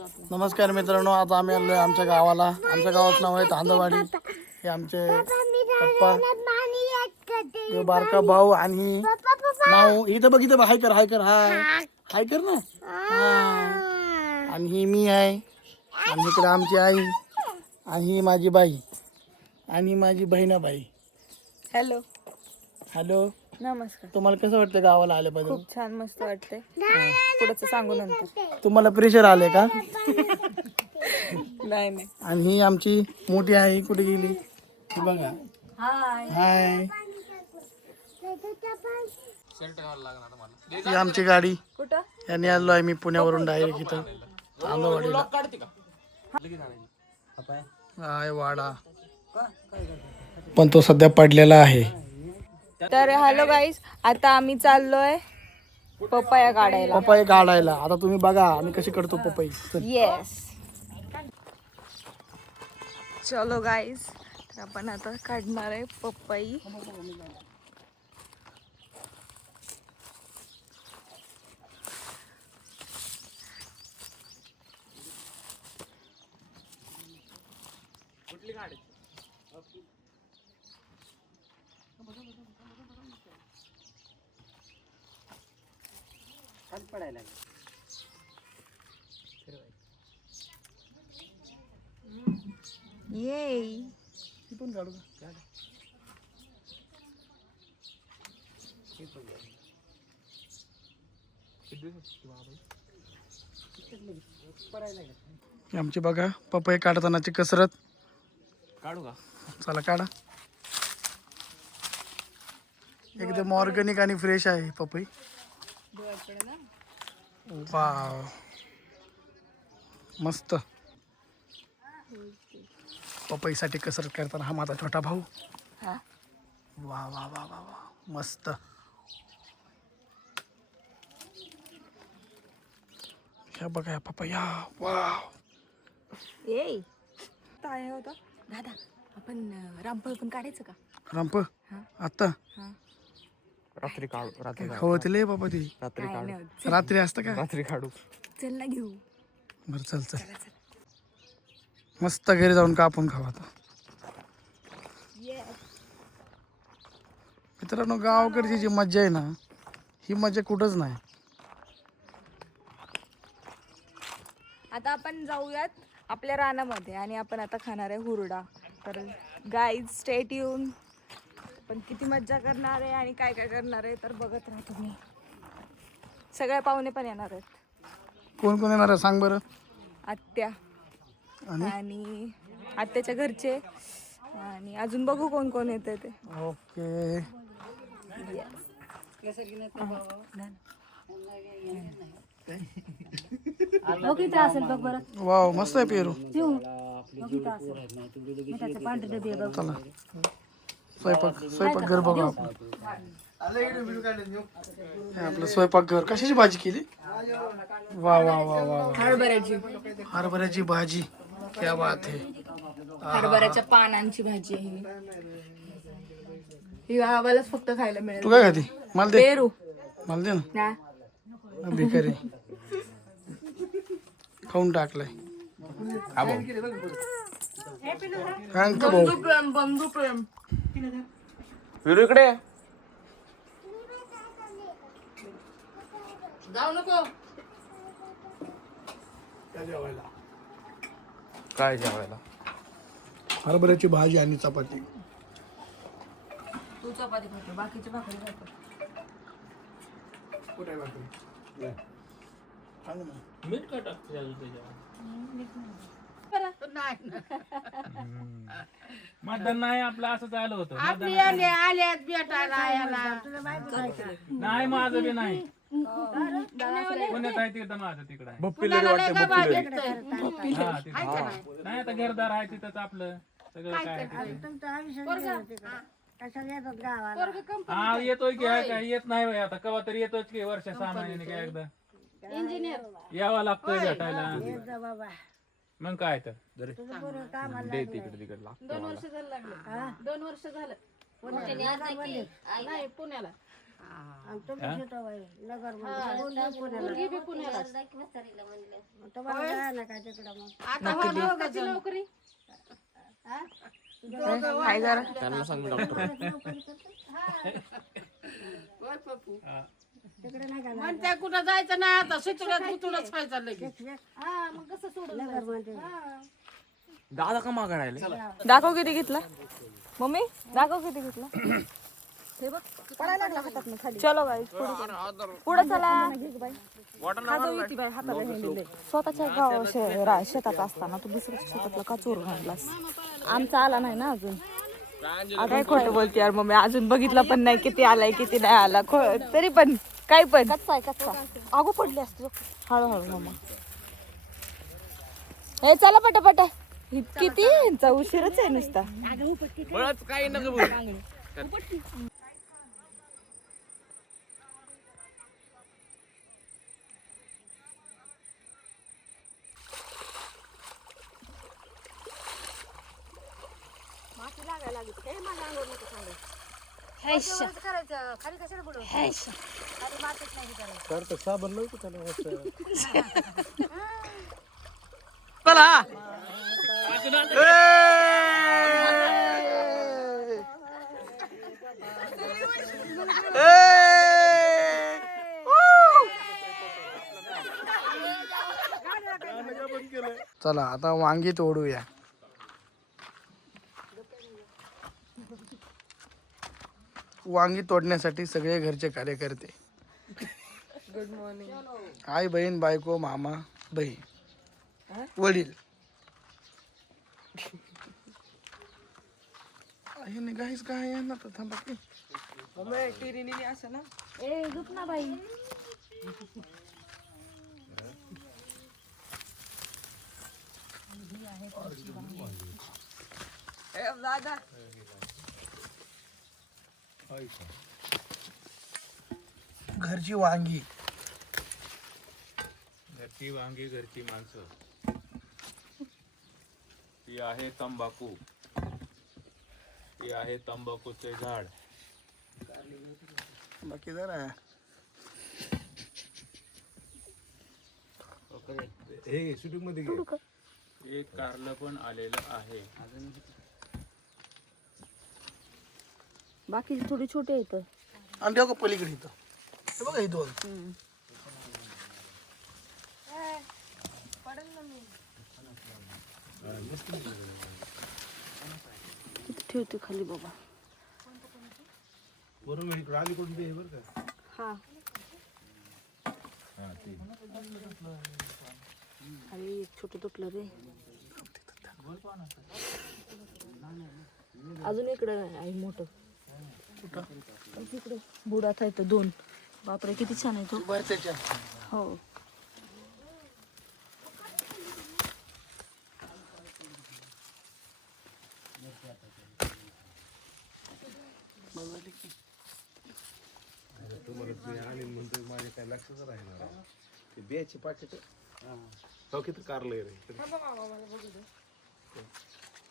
नमस्कार मित्रांनो, आता आम्ही आलोय आमच्या गावाला. आमच्या गावाचं नाव आहे तांदवाडी. हे आमचे पप्पा, हे बारका भाऊ आणि नाव इथं बघ, इथं हाय कर, हाय कर, हाय कर ना. आणि ही मी आहे, आणि इकडे आमची आई, आणि ही माझी बाई, आणि माझी बहिणाबाई. हॅलो हॅलो, नमस्कार. तुम्हाला कसं वाटतं गावाला आल्याबद्दल? खूप छान, मस्त वाटतंय. पुढचं सांगू नंतर. तुम्हाला प्रेशर आले का? नाही नाही. आणि ही आमची मोठी आहे, कुठे गेली ही बघा. हाय. ही आमची गाडी. कुठं? याने आलो आहे मी पुण्यावरून डायरेक्ट इथं तांदवाडीला. हाय वाडा, पण तो सध्या पडलेला आहे. तर हॅलो गाईज, आता आम्ही चाललोय पपया काढायला. पपई काढायला. आता तुम्ही बघा आम्ही कशी करतो पपई. येस, चलो गाईज, तर आपण आता काढणार आहे पपई. येई. पण काढू का? आमची बघा पपई काढतानाची कसरत. काढू का? चला काढा. एकदम ऑर्गॅनिक आणि फ्रेश आहे पपई. वाव, मस्त. पपईसाठी कसरत करताना हा माझा छोटा भाऊ. हा, वा वा वा वा वा, मस्त. ह्या बघा पपया. वाव. येई. काय होता दादा, आपण रामफळ पण काढायचं का? रामप हा. आता हा, रात्री काढू, रात्री खवतले बाबा ती. रात्री काय काढू, नाही होत. रात्री असतं का? रात्री काढू. चल ना घेऊ. बरं चल चल. चला चला. मस्त घरी जाऊन कापून खाऊ आता. मित्रांनो, गावाकडची जी मज्जा आहे ना, ही मज्जा कुठंच नाही. आता आपण जाऊयात आपल्या रानामध्ये आणि आपण आता खाणार आहे हुरडा. तर गाईज स्टे ट्यून. पण किती मज्जा करणार आहे आणि काय काय करणार आहे तर बघत राहा तुम्ही. सगळे पाहुणे पण येणार आहेत. कोण कोण येणार आहे सांग बरं. आत्या आणि आत्याच्या घरचे आणि अजून बघू कोण कोण येते ते. ओके. वाव, मस्त आहे पेरू. चला स्वयंपाक घर बघा आपण. हे आपलं स्वयंपाक घर. कशाची भाजी केली? वा वा वा वा. हरभऱ्याची भाजी. क्या बात है. हरभऱ्याच्या पानांची भाजी आहे ही गावालाच फक्त खायला मिळेल. तू काय खाती? मला दे. पेरू मला दे ना. ना. भिकारी खाऊन टाकलाय. थँक भाऊ. बंधू प्रेम, बंधू प्रेम. विरू इकडे. जाऊ नको. काय जेवायला? हरभऱ्याची भाजी आणि चपाती. तू चपाती खातो, बाकीचे भाकरी खातो. कुठे भाकरी? मीठ का टाकते अजून त्याच्यावर? मतदान नाही आपलं असंच आलं होतं. नाही माझं बी नाही. पुण्यात आहे तिथं, माझं तिकडं आहे. बप्पीला वाटतं बप्पीला. हा, तिथं. नाही आता घरदार आहे तिथंच आपलं सगळं काय आहे तिथं. हा येतोय की आहे काय? येत नाही होय आता कवा तरी येतोच की वर्ष 6 महिन्याने काय एकदा यावं लागतोय भेटायला. मग काय तर दे तिकडे तिकडे लागतं. 2 वर्ष झालं लागले. 2 वर्ष झालं नाही पुण्याला. काय करा त्यांना सांग डॉक्टर म्हणते कुठं जायचं नाही आता सुतुळ्यात कुतुळच व्हायचं लगेच. दादा का मागा राहिले दाखव किती घेतला मम्मी दाखव किती घेतला हे बघ पडायला लागला हातात खाली चलो गाईस पुढे चला स्वतःच्या गाव शेतात असताना तू दुसऱ्या शेतातला का चोरून आणलास आमचा आला नाही ना अजून काय खोटं बोलते यार मम्मी अजून बघितलं पण नाही किती आलाय किती नाही आला तरी पण काय पण कच्चा आहे कच्चा अगो पडली असते हळूहळू मम्मा हे चला पटापट किती यांचा उशीरच आहे नुसता काही नको चला आता वांगी तोडूया. वांगी तोडण्यासाठी सगळे घरचे कार्यकर्ते गुड मॉर्निंग आई बहीण बायको मामा बहीण वडील हे गाईस काय आहे ना थांबा की असं ना ए झोप ना बाई दादा घरची वांगी घरची वांगी घरची माणसं ती आहे तंबाखू ती आहे तंबाखूचे झाड बाकी जरा एक कारलं पण आलेलं आहे बाकी थोडी छोटे आहेत आणि ठेव का पलीकडे इथं हे बघा हे दोन ठेवते खाली बाबा हा खाली एक छोटं तुटलं रे अजून इकडे आहे मोठं इकडे बुडात आहे तर दोन बापरे किती छान आहे तो त्याच्या हो बियाची पाकिट किती कारले रे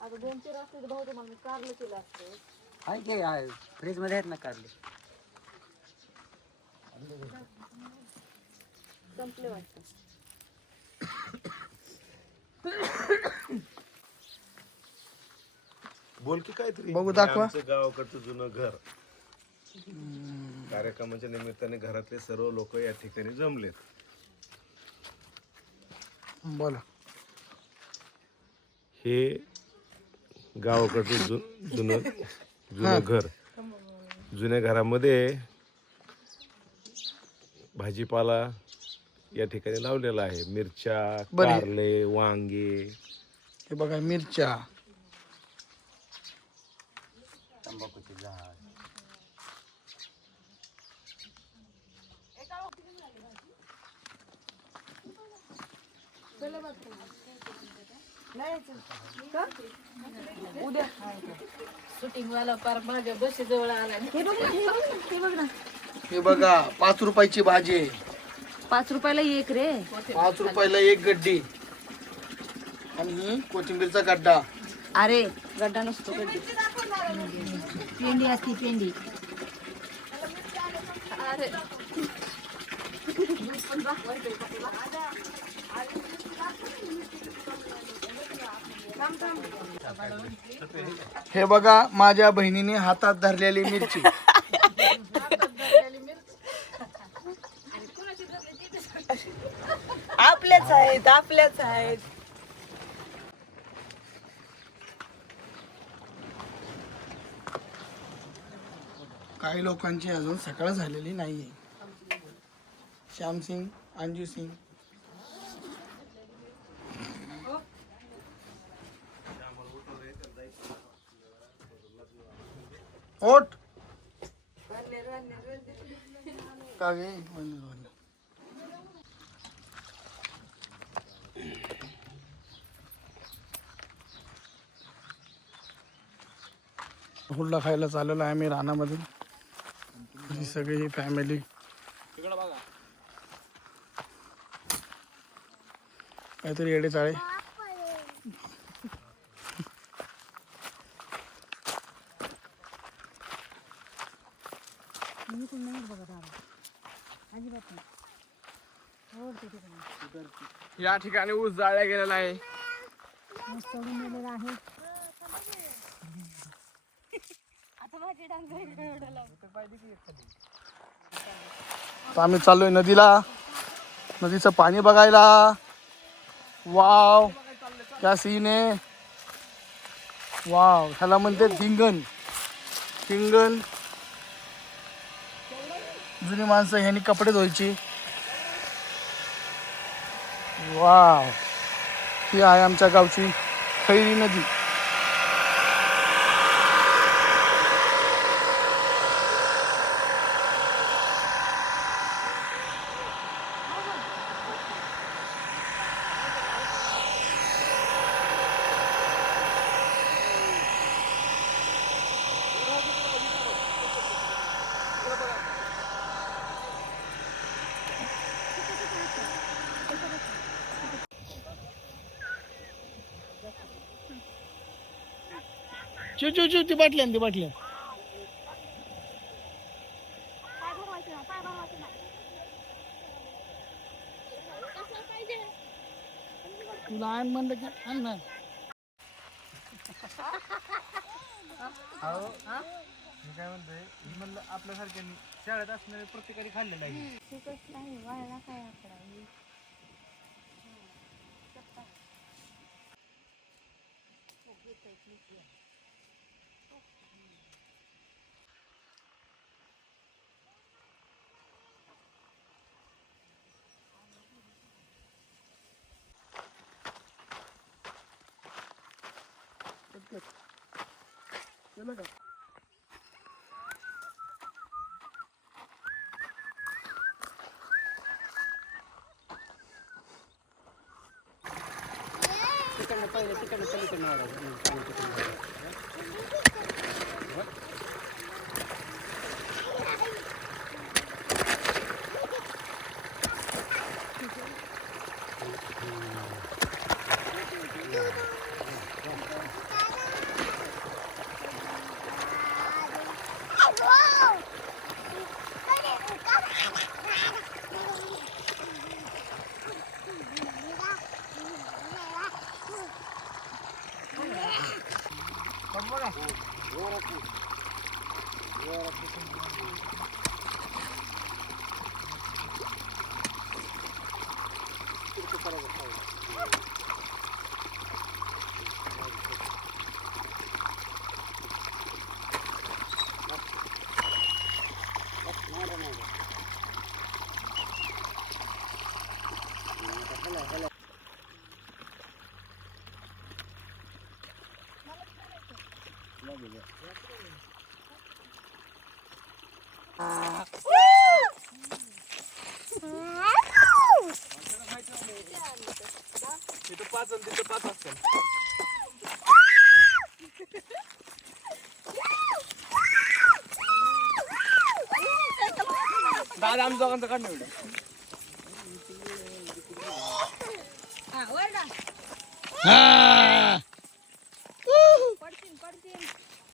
आता 2-4 असते तर भाऊ तुम्हाला कारलं केलं असतं आहे की आहे फ्रीज मध्ये आहेत ना कारले संपले वाटतं बोल की काहीतरी बघू दाखवा. आमचं गावाकडचं जुनं घर कार्यक्रमाच्या निमित्ताने घरातले सर्व लोक या ठिकाणी जमलेत. बोला. हे गावाकडचं जुनं घर. जुन्या घरामध्ये भाजीपाला या ठिकाणी लावलेला आहे. मिरच्या, बरी. कारले, वांगे. हे बघा मिरच्या, तंबाखूचे झाड शूटिंग वाला पार माझ्या बशी जवळ आला. हे बघा 5 रुपयाची भाजी आहे. 5 रुपयाला एक रे. 5 रुपयाला एक गड्डी. आणि ही कोथिंबीरचा गड्डा. अरे गड्डा नसतो गड्डी. पेंडी असती पेंडी. हे बघा माझ्या बहिणीने हातात धरलेली मिरची. आपल्याच आहेत, आपल्याच आहेत. काही लोकांची अजून सकाळ झालेली नाहीये. श्याम सिंग, अंजू सिंग. ओट का गे? हुरडा खायला चाललेलो आहे आम्ही रानामध्ये. ही सगळी ही फॅमिली. काहीतरी येडे चाळे. या ठिकाणी ऊस जाळला गेलेला आहे. आता आम्ही चाललोय नदीला, नदीचं पाणी बघायला. वाव क्या सीन आहे. वाव ह्याला म्हणते थिंगण. थिंगण जुनी माणसं ह्यांनी कपडे धुवायची. वाव ही आहे आमच्या गावची खैरी नदी. चू चू चू ती बाटली ती बाटली. तुला आण म्हणलं की आण ना. मी काय म्हणतोय ही म्हणलं आपल्यासारख्यांनी शाळेत असणारे प्रत्येकाने खाल्लेलं आहे. केलं का? तिकडनं पहिले तिकडनं पलीकडनं वाढायचं. तिथं 5 आणि तिथं 5 असतील. दादा आमच्या दोघांचं काढणं एवढं. हा